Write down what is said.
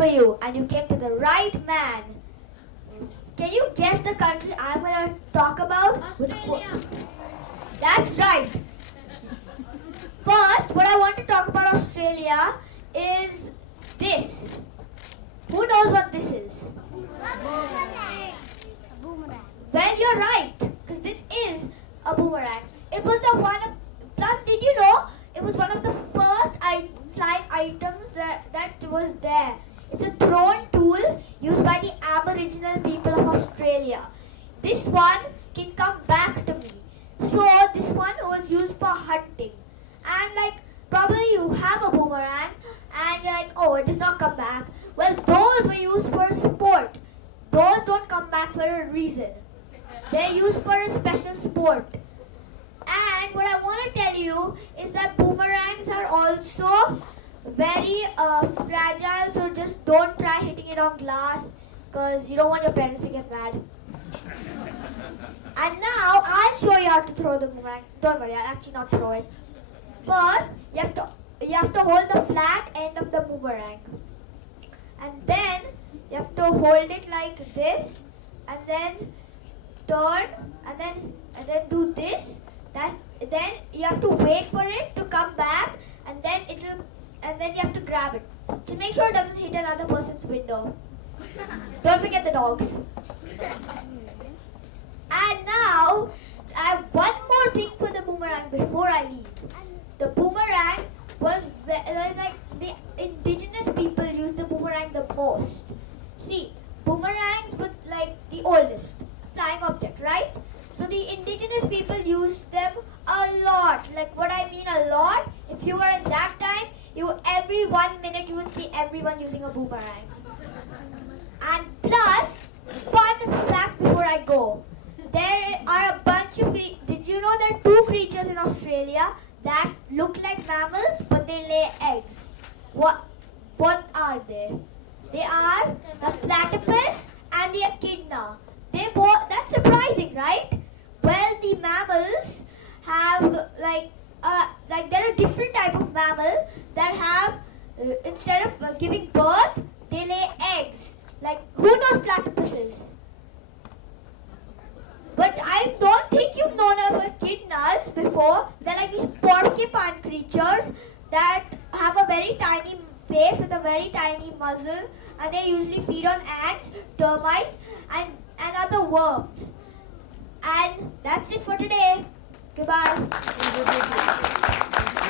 for you, and you came to the right man. Can you guess the country I'm going to talk about? Australia. That's right. First, what I want to talk about Australia is this. Who knows what this is? Boomerang. Well, you're right, because this is a boomerang. It was the one. Plus, did you know it was one of the first flying items that was there? It's a thrown tool used by the Aboriginal people of Australia. This one can come back to me. So this one was used for hunting, and probably you have a boomerang, and oh, it does not come back. Well, those were used for sport. Those don't come back for a reason. They're used for a special sport. And what I want to tell you is that boomerangs are also very fragile, so just don't try hitting it on glass because you don't want your parents to get mad. And now I'll show you how to throw the boomerang. Don't worry, I'll actually not throw it. First, you have to hold the flat end of the boomerang. And then you have to hold it like this, and then turn, and then do this. Then you have to wait for it to come back, and then you have to grab it. So make sure it doesn't hit another person's window. Don't forget the dogs. And now I have one more thing for the boomerang before I leave. The boomerang was like the indigenous people used the boomerang the most. See, boomerangs were like the oldest flying object, right? So the indigenous people used them a lot. Like what I mean a lot, if you were in that time, every 1 minute you would see everyone using a boomerang. And plus, fun fact before I go. There are a bunch of did you know there are two creatures in Australia that look like mammals but they lay eggs? What are they? They are the platypus and the echidna. That's surprising, right? Well, the mammals have they're a different type of mammal that have instead of giving birth, they lay eggs. Like, who knows platypuses? But I don't think you've known of echidnas before. They're like these porcupine creatures that have a very tiny face with a very tiny muzzle, and they usually feed on ants, termites, and other worms. And that's it for today. Goodbye.